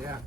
Yeah.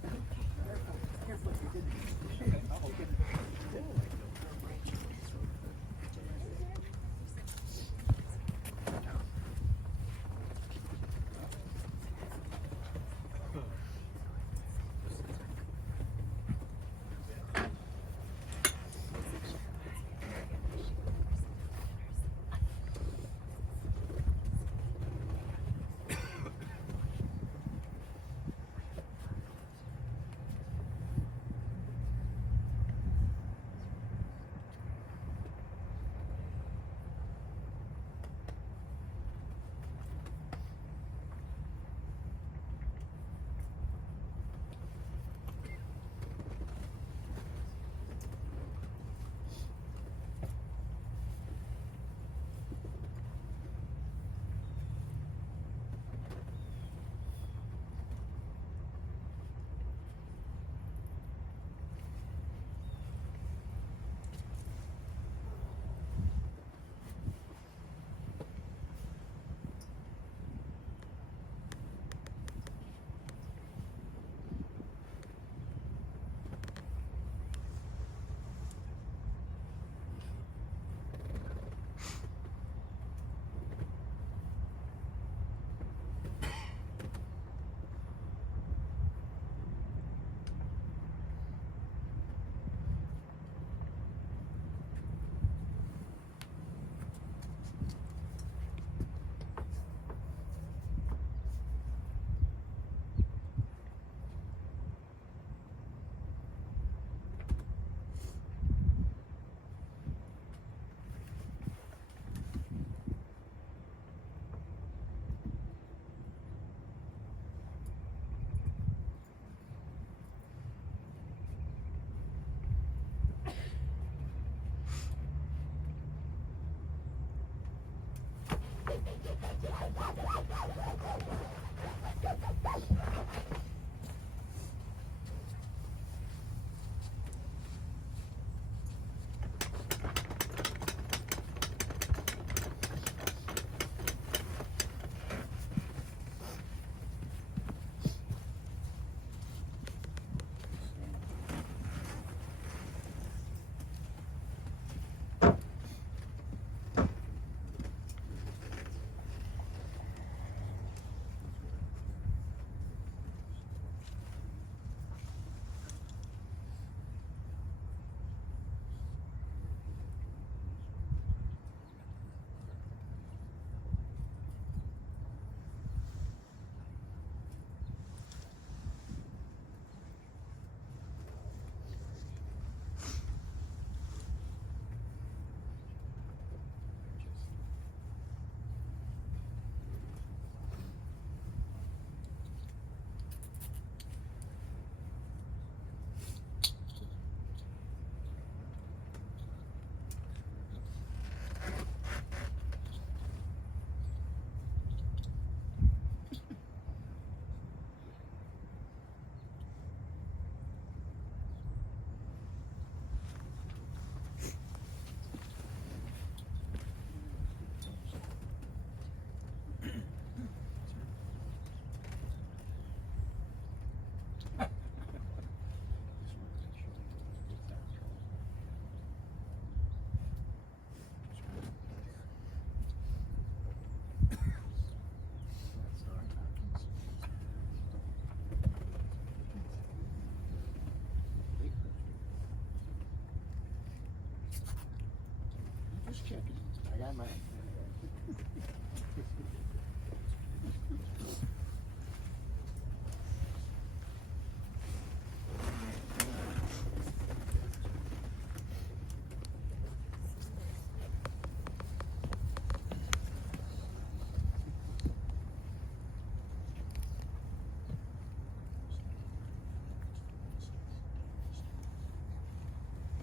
Just checking. I got mine.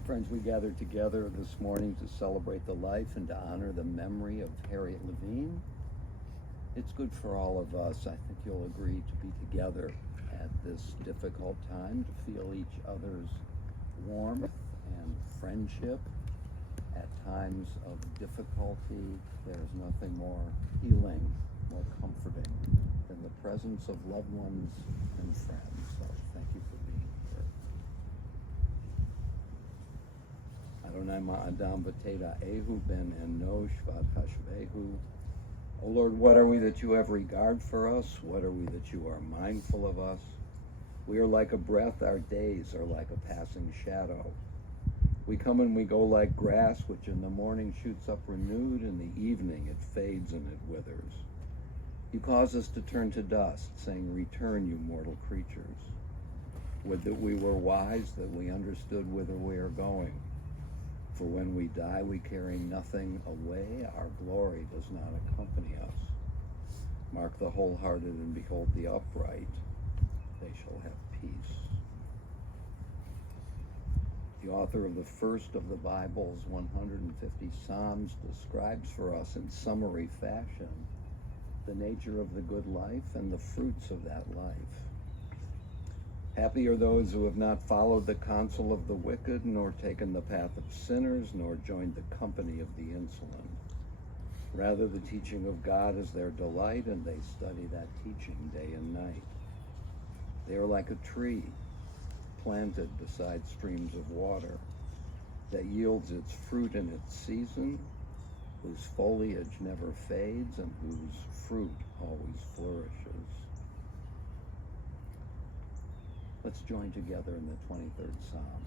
Friends, we gathered together this morning to celebrate the life and to honor the memory of Harriet Levine. It's good for all of us, I think you'll agree, to be together at this difficult time, to feel each other's warmth and friendship, At times of difficulty, there's nothing more healing, more comforting than the presence of loved ones and friends. So thank you for being here. Adonai ma'adam v'teda ehu ben enosh v'ad hashvehu. O Lord, what are we that you have regard for us? What are we that you are mindful of us? We are like a breath, our days are like a passing shadow. We come and we go like grass, which in the morning shoots up renewed, in the evening it fades and it withers. You cause us to turn to dust, saying, return, you mortal creatures. Would that we were wise, that we understood whither we are going. For when we die, we carry nothing away. Our glory does not accompany us. Mark the wholehearted and behold the upright. They shall have peace. The author of the first of the Bible's 150 Psalms describes for us in summary fashion the nature of the good life and the fruits of that life. Happy are those who have not followed the counsel of the wicked, nor taken the path of sinners, nor joined the company of the insolent. Rather, the teaching of God is their delight, and they study that teaching day and night. They are like a tree planted beside streams of water that yields its fruit in its season, whose foliage never fades and whose fruit always flourishes. Let's join together in the 23rd Psalm.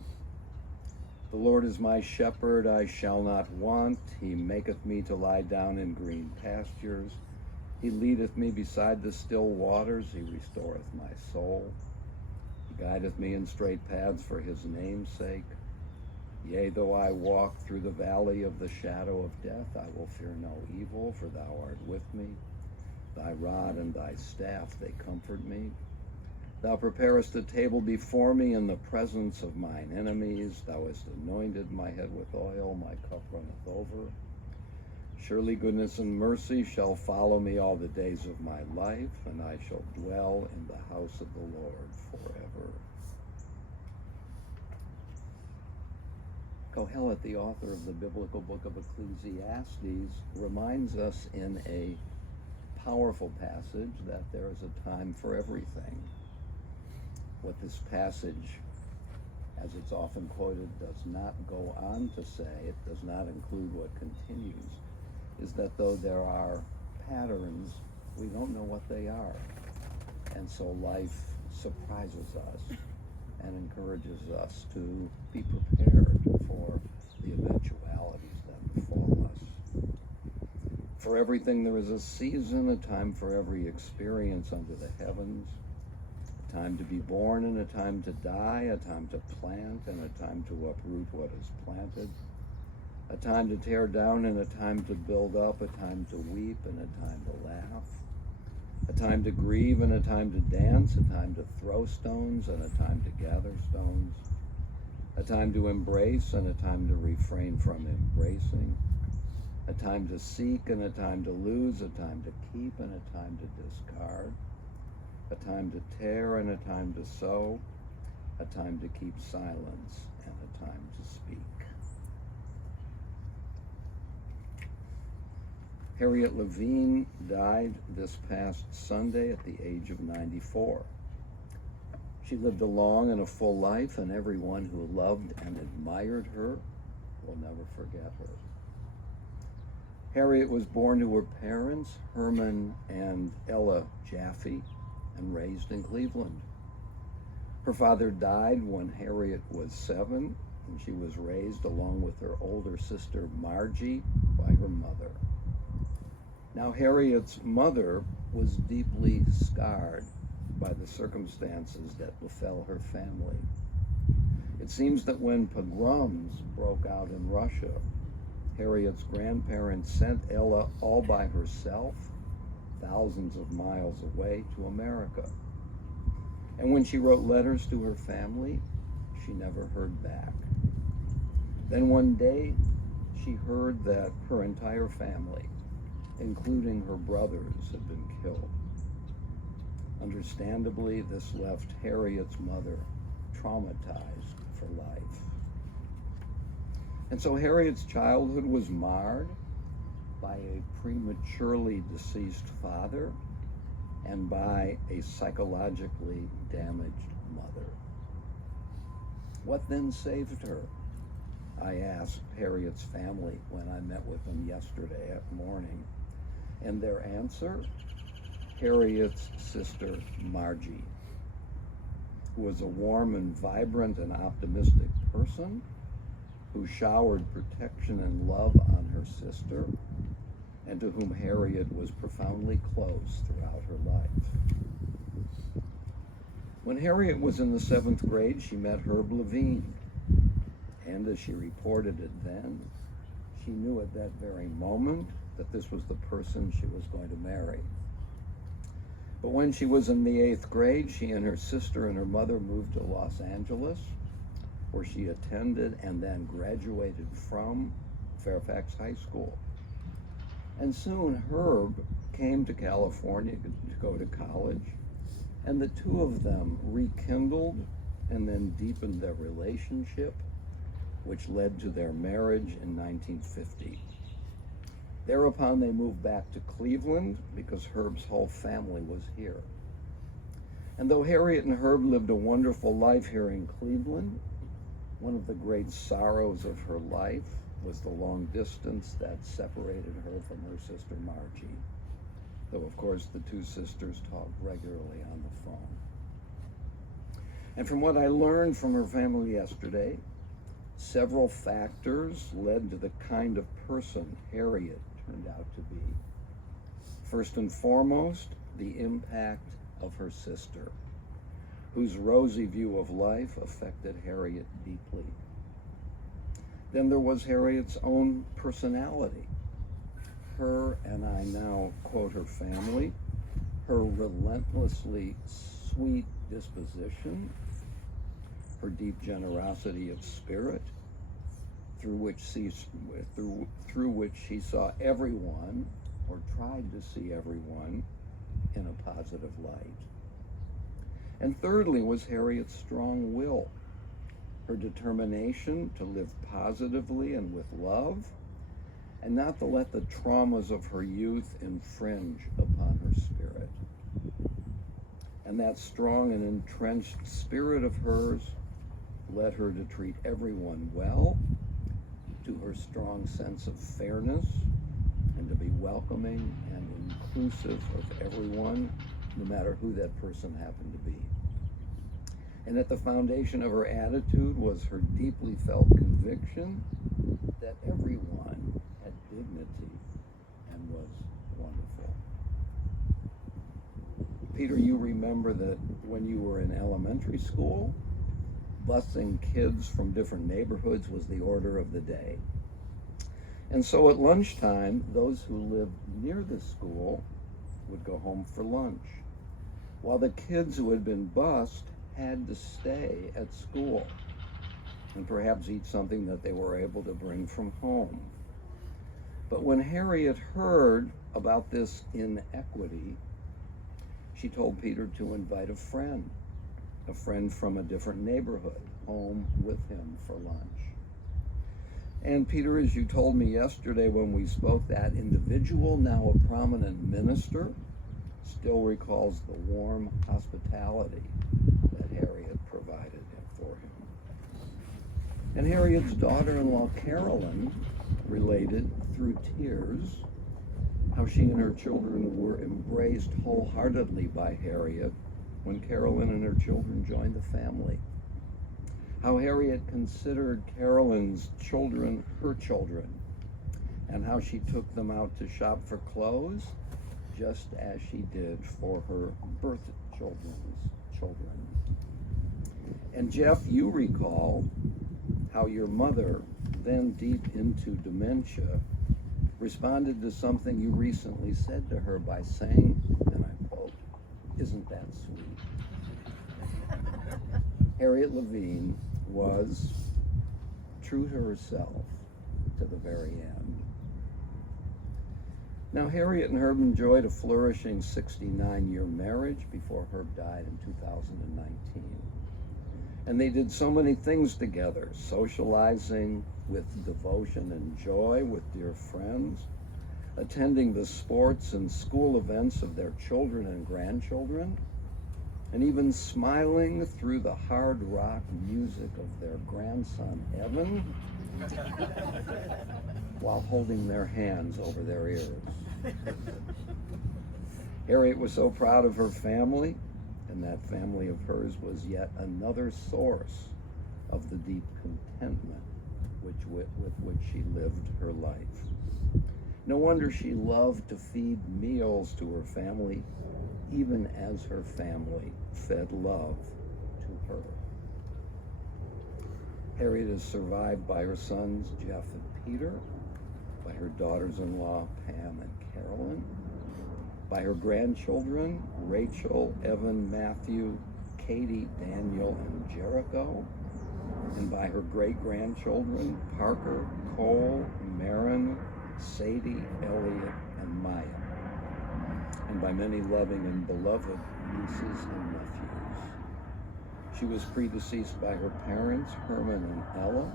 The Lord is my shepherd, I shall not want. He maketh me to lie down in green pastures. He leadeth me beside the still waters. He restoreth my soul. He guideth me in straight paths for his name's sake. Yea, though I walk through the valley of the shadow of death, I will fear no evil, for thou art with me. Thy rod and thy staff, they comfort me. Thou preparest a table before me in the presence of mine enemies. Thou hast anointed my head with oil, my cup runneth over. Surely goodness and mercy shall follow me all the days of my life, and I shall dwell in the house of the Lord forever. Kohelet, the author of the biblical book of Ecclesiastes, reminds us in a powerful passage that there is a time for everything. What this passage, as it's often quoted, does not go on to say, it does not include what continues, is that though there are patterns, we don't know what they are. And so life surprises us and encourages us to be prepared for the eventualities that befall us. For everything there is a season, a time for every experience under the heavens, a time to be born and a time to die, a time to plant and a time to uproot what is planted, a time to tear down and a time to build up, a time to weep and a time to laugh, a time to grieve and a time to dance, a time to throw stones and a time to gather stones, a time to embrace and a time to refrain from embracing, a time to seek and a time to lose, a time to keep and a time to discard, a time to tear and a time to sow, a time to keep silence and a time to speak. Harriet Levine died this past Sunday at the age of 94. She lived a long and a full life, and everyone who loved and admired her will never forget her. Harriet was born to her parents, Herman and Ella Jaffe, and raised in Cleveland. Her father died when Harriet was 7, and she was raised along with her older sister Margie by her mother. Now, Harriet's mother was deeply scarred by the circumstances that befell her family. It seems that when pogroms broke out in Russia, Harriet's grandparents sent Ella all by herself, thousands of miles away, to America. And when she wrote letters to her family, she never heard back. Then one day, she heard that her entire family, including her brothers, had been killed. Understandably, this left Harriet's mother traumatized for life. And so Harriet's childhood was marred by a prematurely deceased father and by a psychologically damaged mother. What then saved her? I asked Harriet's family when I met with them yesterday morning. And their answer, Harriet's sister Margie, who was a warm and vibrant and optimistic person who showered protection and love on her sister, and to whom Harriet was profoundly close throughout her life. When Harriet was in the 7th grade, she met Herb Levine, and as she reported it then, she knew at that very moment that this was the person she was going to marry. But when she was in the 8th grade, she and her sister and her mother moved to Los Angeles, where she attended and then graduated from Fairfax High School. And soon Herb came to California to go to college, and the two of them rekindled and then deepened their relationship, which led to their marriage in 1950. Thereupon they moved back to Cleveland because Herb's whole family was here. And though Harriet and Herb lived a wonderful life here in Cleveland, one of the great sorrows of her life was the long distance that separated her from her sister Margie, though of course the two sisters talked regularly on the phone. And from what I learned from her family yesterday, several factors led to the kind of person Harriet turned out to be. First and foremost, the impact of her sister, whose rosy view of life affected Harriet deeply. Then there was Harriet's own personality. Her, and I now quote her family, her relentlessly sweet disposition, her deep generosity of spirit, through which she saw everyone, or tried to see everyone, in a positive light. And thirdly was Harriet's strong will, her determination to live positively and with love, and not to let the traumas of her youth infringe upon her spirit. And that strong and entrenched spirit of hers led her to treat everyone well, to her strong sense of fairness, and to be welcoming and inclusive of everyone, no matter who that person happened to be. And at the foundation of her attitude was her deeply felt conviction that everyone had dignity and was wonderful. Peter, you remember that when you were in elementary school, busing kids from different neighborhoods was the order of the day. And so at lunchtime, those who lived near the school would go home for lunch, while the kids who had been bused had to stay at school and perhaps eat something that they were able to bring from home. But when Harriet heard about this inequity, she told Peter to invite a friend from a different neighborhood, home with him for lunch. And Peter, as you told me yesterday when we spoke, that individual, now a prominent minister, still recalls the warm hospitality that Harriet provided for him. And Harriet's daughter-in-law, Carolyn, related through tears how she and her children were embraced wholeheartedly by Harriet when Carolyn and her children joined the family. How Harriet considered Carolyn's children her children, and how she took them out to shop for clothes, just as she did for her birth children's children. And Jeff, you recall how your mother, then deep into dementia, responded to something you recently said to her by saying, and I quote, "Isn't that sweet?" Harriet Levine was true to herself to the very end. Now, Harriet and Herb enjoyed a flourishing 69-year marriage before Herb died in 2019. And they did so many things together, socializing with devotion and joy with dear friends, attending the sports and school events of their children and grandchildren, and even smiling through the hard rock music of their grandson, Evan, while holding their hands over their ears. Harriet was so proud of her family, and that family of hers was yet another source of the deep contentment with which she lived her life. No wonder she loved to feed meals to her family, even as her family fed love to her. Harriet is survived by her sons Jeff and Peter, by her daughters-in-law Pam and Carolyn, by her grandchildren Rachel, Evan, Matthew, Katie, Daniel, and Jericho, and by her great-grandchildren Parker, Cole, Marin, Sadie, Elliot, and Maya, and by many loving and beloved nieces and nephews. She was predeceased by her parents, Herman and Ella,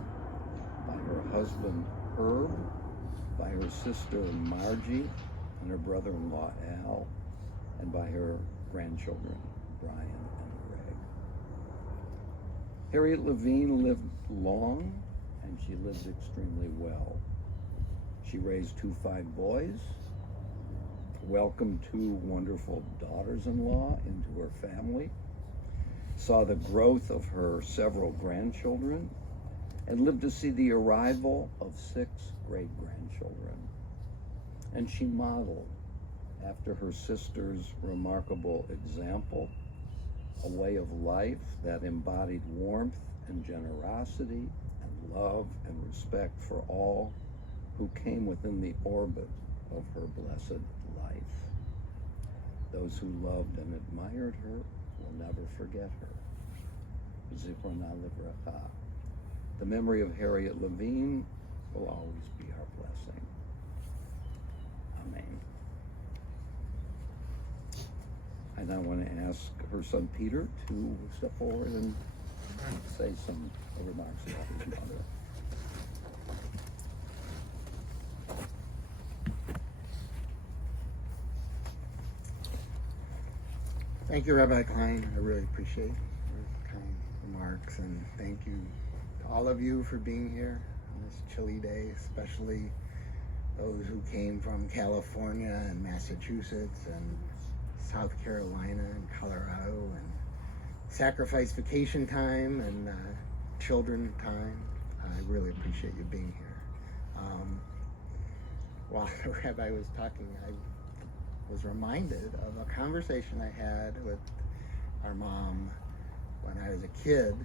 by her husband, Herb, by her sister, Margie, and her brother-in-law, Al, and by her grandchildren, Brian and Greg. Harriet Levine lived long, and she lived extremely well. She raised 2 fine boys, welcomed 2 wonderful daughters-in-law into her family, saw the growth of her several grandchildren, and lived to see the arrival of 6 great-grandchildren. And she modeled, after her sister's remarkable example, a way of life that embodied warmth and generosity and love and respect for all who came within the orbit of her blessed life. Those who loved and admired her will never forget her. Zikrona livracha. The memory of Harriet Levine will always be our blessing. Amen. I now want to ask her son Peter to step forward and say some remarks about his mother. Thank you, Rabbi Klein. I really appreciate your kind remarks, and thank you to all of you for being here on this chilly day, especially those who came from California and Massachusetts and South Carolina and Colorado and sacrifice vacation time and children time. I really appreciate you being here. While the rabbi was talking, I was reminded of a conversation I had with our mom when I was a kid.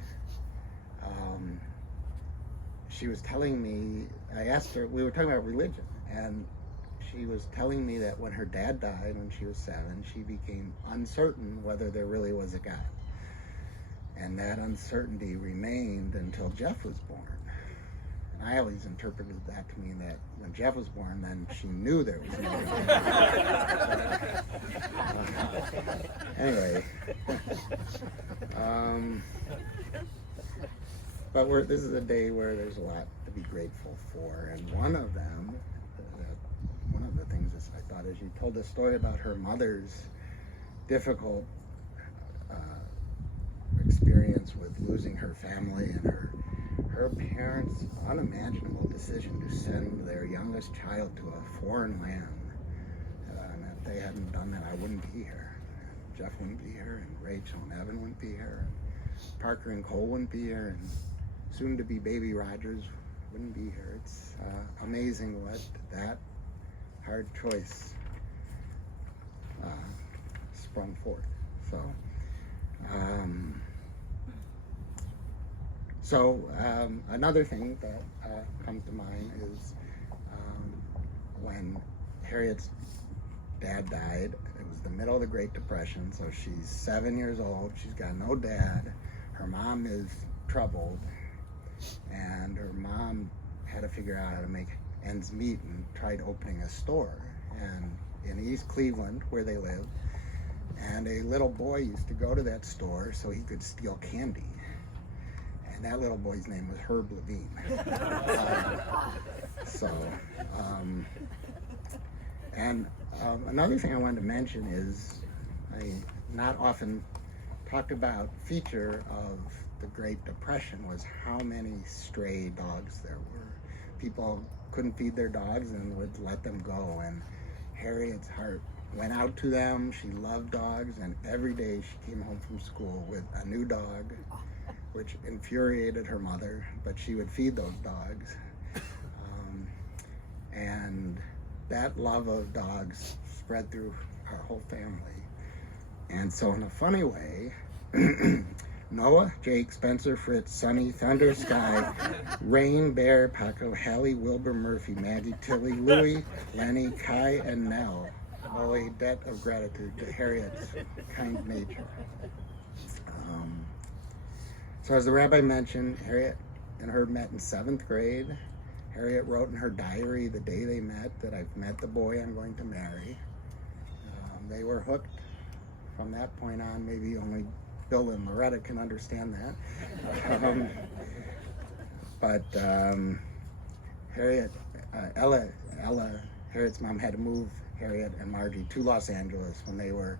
She was telling me, I asked her, we were talking about religion, and she was telling me that when her dad died when she was 7, she became uncertain whether there really was a God. And that uncertainty remained until Jeff was born. And I always interpreted that to mean that when Jeff was born, then she knew there was no God. Anyway. But this is a day where there's a lot to be grateful for. And one of the things is, I thought, as you told the story about her mother's difficult experience with losing her family and her parents' unimaginable decision to send their youngest child to a foreign land. And if they hadn't done that, I wouldn't be here. Jeff wouldn't be here, and Rachel and Evan wouldn't be here, and Parker and Cole wouldn't be here, and soon-to-be baby Rogers wouldn't be here. It's amazing what that hard choice sprung forth. So another thing that comes to mind is when Harriet's dad died. It was the middle of the Great Depression, so she's 7 years old. She's got no dad. Her mom is troubled, and her mom had to figure out how to make ends meet and tried opening a store and in East Cleveland, where they lived. And a little boy used to go to that store so he could steal candy. and that little boy's name was Herb Levine. Another thing I wanted to mention is I not often talked about feature of the Great Depression was how many stray dogs there were. People couldn't feed their dogs and would let them go, and Harriet's heart went out to them. She loved dogs, and every day she came home from school with a new dog, which infuriated her mother, but she would feed those dogs. And that love of dogs spread through our whole family. And so in a funny way, Noah, Jake, Spencer, Fritz, Sonny, Thunder, Sky, Rain, Bear, Paco, Hallie, Wilbur, Murphy, Maggie, Tilly, Louie, Lenny, Kai, and Nell owe a debt of gratitude to Harriet's kind nature. So as the rabbi mentioned, Harriet and Herb met in 7th grade. Harriet wrote in her diary the day they met that I've met the boy I'm going to marry. They were hooked from that point on. Maybe only Bill and Loretta can understand that. Harriet, Ella, Harriet's mom had to move Harriet and Margie to Los Angeles when they were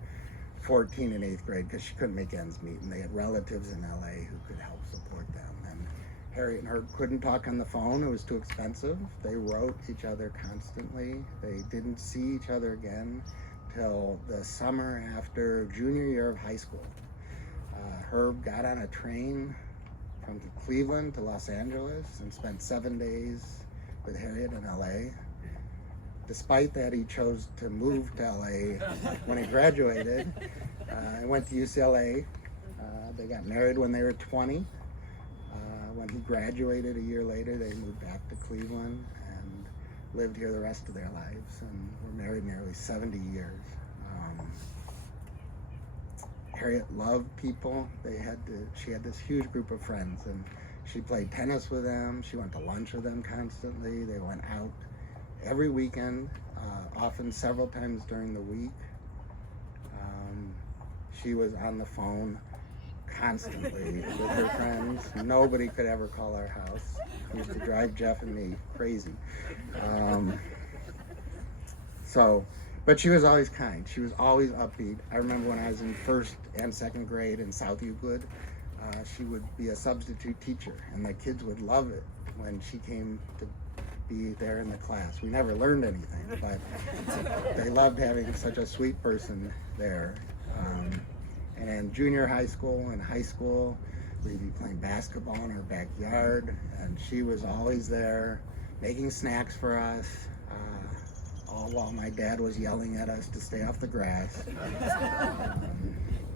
14 in 8th grade because she couldn't make ends meet, and they had relatives in LA who could help support them. And Harriet and Herb couldn't talk on the phone. It was too expensive. They wrote each other constantly. They didn't see each other again till the summer after junior year of high school. Herb got on a train from Cleveland to Los Angeles and spent 7 days with Harriet in LA. Despite that, he chose to move to LA when he graduated. He went to UCLA. They got married when they were 20. When he graduated a year later, they moved back to Cleveland and lived here the rest of their lives, and were married nearly 70 years. Harriet loved people. She had this huge group of friends, and she played tennis with them. She went to lunch with them constantly. They went out every weekend, often several times during the week. She was on the phone constantly with her friends. Nobody could ever call our house. It used to drive Jeff and me crazy. But she was always kind. She was always upbeat. I remember when I was in 1st and 2nd grade in South Euclid, she would be a substitute teacher, and the kids would love it when she came to be there in the class. We never learned anything, but they loved having such a sweet person there. And in junior high school and high school, we'd be playing basketball in her backyard, and she was always there making snacks for us, all while my dad was yelling at us to stay off the grass.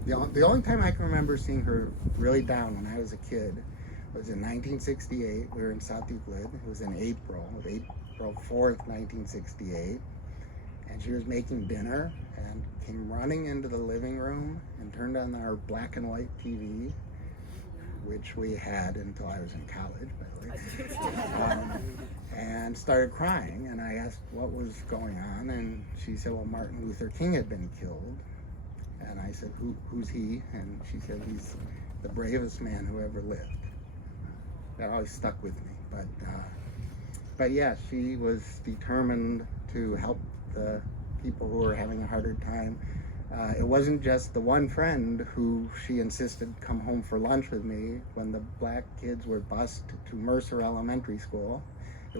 The only time I can remember seeing her really down when I was a kid was in 1968. We were in South Euclid. It was in April 4th, 1968. And she was making dinner and came running into the living room and turned on our black and white TV, which we had until I was in college, by the way, and started crying. And I asked what was going on, and she said, well, Martin Luther King had been killed. And I said, who's he? And she said, he's the bravest man who ever lived. That always stuck with me. But yeah, she was determined to help the people who were having a harder time. It wasn't just the one friend who she insisted come home for lunch with me when the black kids were bused to Mercer Elementary School.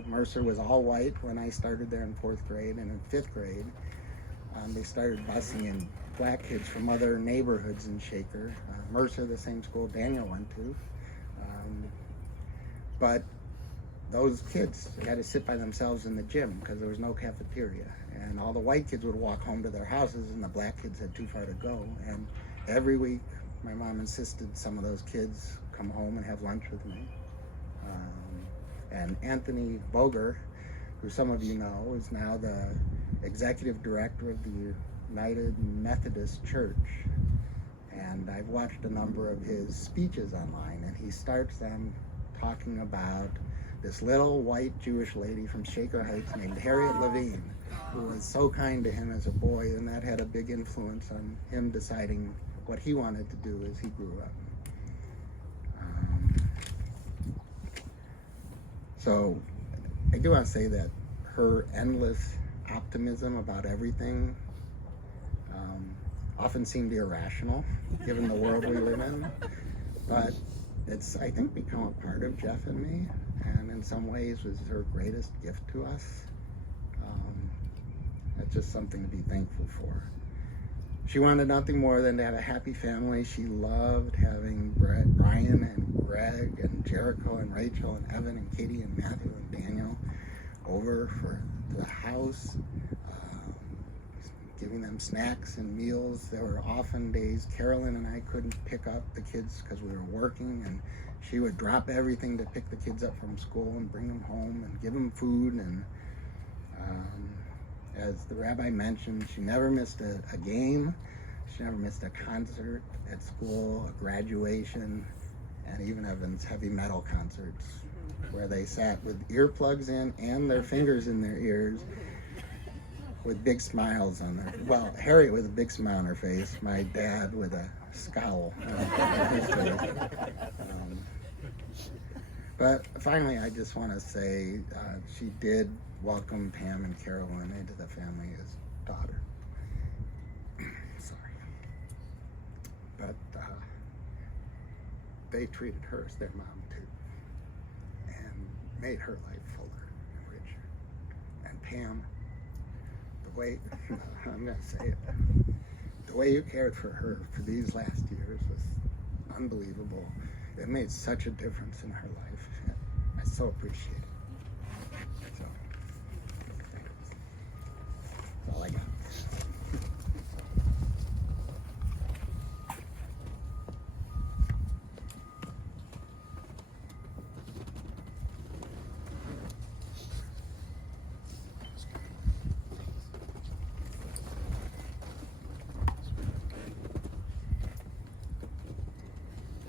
Mercer was all white when I started there in 4th grade, and in 5th grade, they started busing in black kids from other neighborhoods in Shaker. Mercer, the same school Daniel went to. But those kids had to sit by themselves in the gym because there was no cafeteria. And all the white kids would walk home to their houses, and the black kids had too far to go. And every week, my mom insisted some of those kids come home and have lunch with me. And Anthony Boger, who some of you know, is now the executive director of the United Methodist Church. And I've watched a number of his speeches online, and he starts them talking about this little white Jewish lady from Shaker Heights named Harriet Levine, who was so kind to him as a boy, and that had a big influence on him deciding what he wanted to do as he grew up. So I do want to say that her endless optimism about everything often seemed irrational given the world we live in. But it's, I think, become a part of Jeff and me, and in some ways was her greatest gift to us. It's just something to be thankful for. She wanted nothing more than to have a happy family. She loved having Brian and Greg and Jericho and Rachel and Evan and Katie and Matthew and Daniel over for the house, giving them snacks and meals. There were often days Carolyn and I couldn't pick up the kids because we were working, and she would drop everything to pick the kids up from school and bring them home and give them food. And as the rabbi mentioned, she never missed a game. She never missed a concert at school, a graduation, and even Evan's heavy metal concerts, where they sat with earplugs in and their fingers in their ears with big smiles on their, well, Harriet with a big smile on her face, my dad with a scowl on his face. But finally, I just want to say she did welcome Pam and Carolyn into the family as daughter. Sorry. But they treated her as their mom too, and made her life fuller and richer. And Pam, the way, I'm going to say it, the way you cared for her for these last years was unbelievable. It made such a difference in her life. I so appreciate it. So, that's all I got.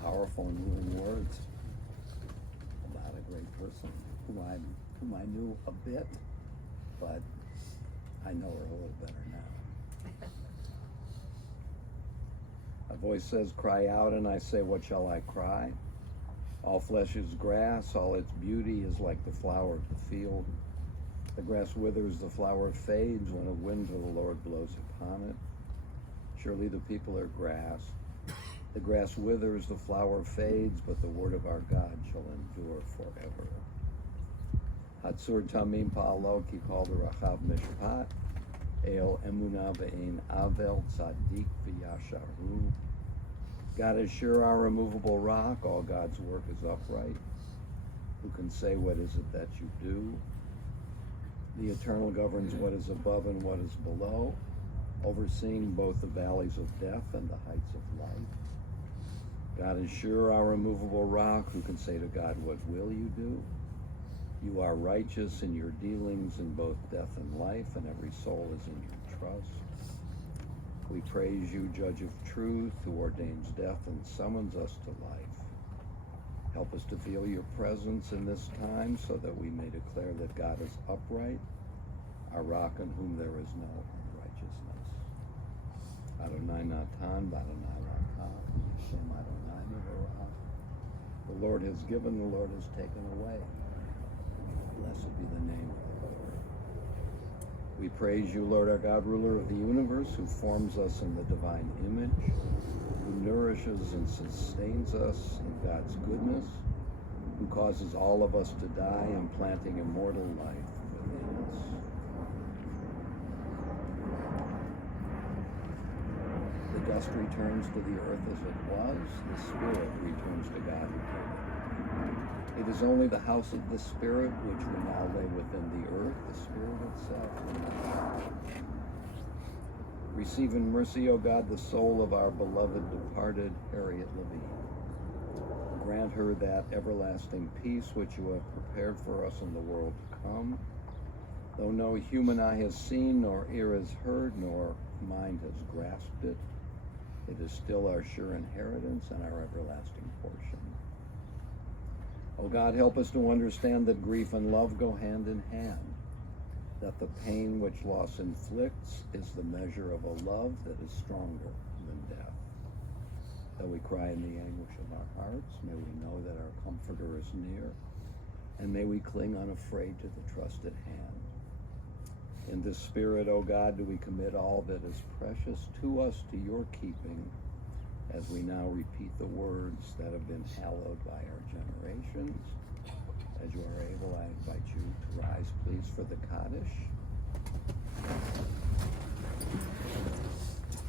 Powerful and moving words about a great person whom I knew a bit, but I know her a little better now. A voice says, "Cry out," and I say, "What shall I cry? All flesh is grass, all its beauty is like the flower of the field. The grass withers, the flower fades when a wind of the Lord blows upon it. Surely the people are grass. The grass withers, the flower fades, but the word of our God shall endure forever." Hatzur tamim pa'alo ki kol rachav mishpat, el emunah ve'ein avel tzaddik v'yasharu. God is sure our immovable rock, all God's work is upright. Who can say, what is it that you do? The Eternal governs what is above and what is below, overseeing both the valleys of death and the heights of life. God is sure our immovable rock. Who can say to God, what will you do? You are righteous in your dealings in both death and life, and every soul is in your trust. We praise you, Judge of truth, who ordains death and summons us to life. Help us to feel your presence in this time so that we may declare that God is upright, our rock in whom there is no unrighteousness. Adonai Natan, Adonai Lakah, Shem Adonai Nevorah. The Lord has given, the Lord has taken away. Blessed be the name of the Lord. We praise you, Lord our God, ruler of the universe, who forms us in the divine image, who nourishes and sustains us in God's goodness, who causes all of us to die, implanting immortal life within us. The dust returns to the earth as it was, the spirit returns to God who gave it. It is only the house of the Spirit which we now lay within the earth, the Spirit itself. Receive in mercy, O God, the soul of our beloved departed Harriet Levine. Grant her that everlasting peace which you have prepared for us in the world to come. Though no human eye has seen, nor ear has heard, nor mind has grasped it, it is still our sure inheritance and our everlasting portion. O God, help us to understand that grief and love go hand in hand, that the pain which loss inflicts is the measure of a love that is stronger than death. Though we cry in the anguish of our hearts, may we know that our Comforter is near, and may we cling unafraid to the trusted hand. In this spirit, O God, do we commit all that is precious to us to your keeping, as we now repeat the words that have been hallowed by our generations. As you are able, I invite you to rise, please, for the Kaddish.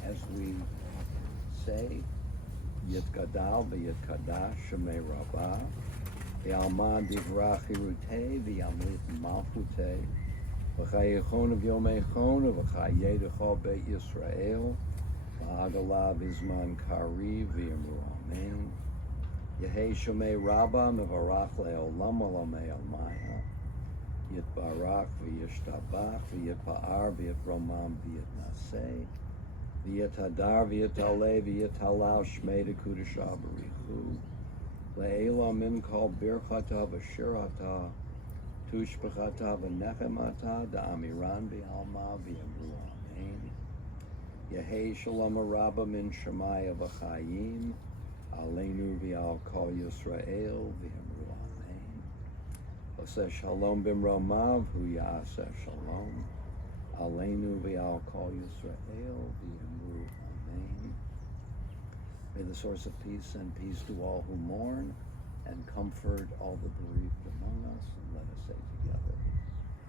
As we say, Yit Gadal v'Yit Kadash Shemei Rabbah, v'Alma Divrach Hirutei v'Yamlit Malchutei, v'Chayechon v'Yomechon v'Chayedecho Beit Yisrael, v'Hagala v'Zman Kari v'Yamru Amen. Yehei Shemei Rabbah mevarach le'olam olamei almaya, Yitbarach v'Yishtabach v'Yitpa'ar v'Yitromam v'Yitnaseh, V'yitadar v'yitaleh v'yitalal shmei dekudesha b'richu, le'ela min kol birchata v'shirata, tushbechata v'nechemata, da'amiran v'alma v'yamru amen. Yehei shalom rabba min shemaya v'chayim, aleinu v'al kol Yisrael v'yamru amen. Oseh shalom b'mromav hu ya'aseh shalom, aleinu v'al kol Yisrael v'yamru amen. May the source of peace send peace to all who mourn and comfort all the bereaved among us. And let us say together,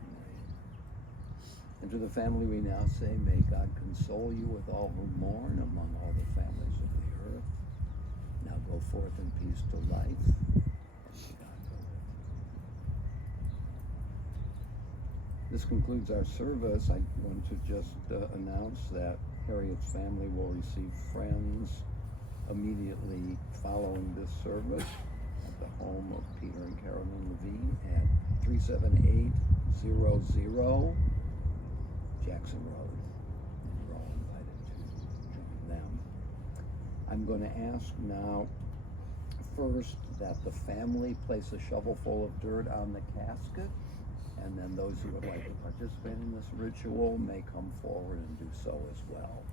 amen. And to the family we now say, may God console you with all who mourn among all the families of the earth. Now go forth in peace to life. And may God go with you. This concludes our service. I want to just announce that Harriet's family will receive friends immediately following this service at the home of Peter and Carolyn Levine at 37800 Jackson Road. And you're all invited to join them. I'm going to ask now first that the family place a shovelful of dirt on the casket, and then those who would like to participate in this ritual may come forward and do so as well.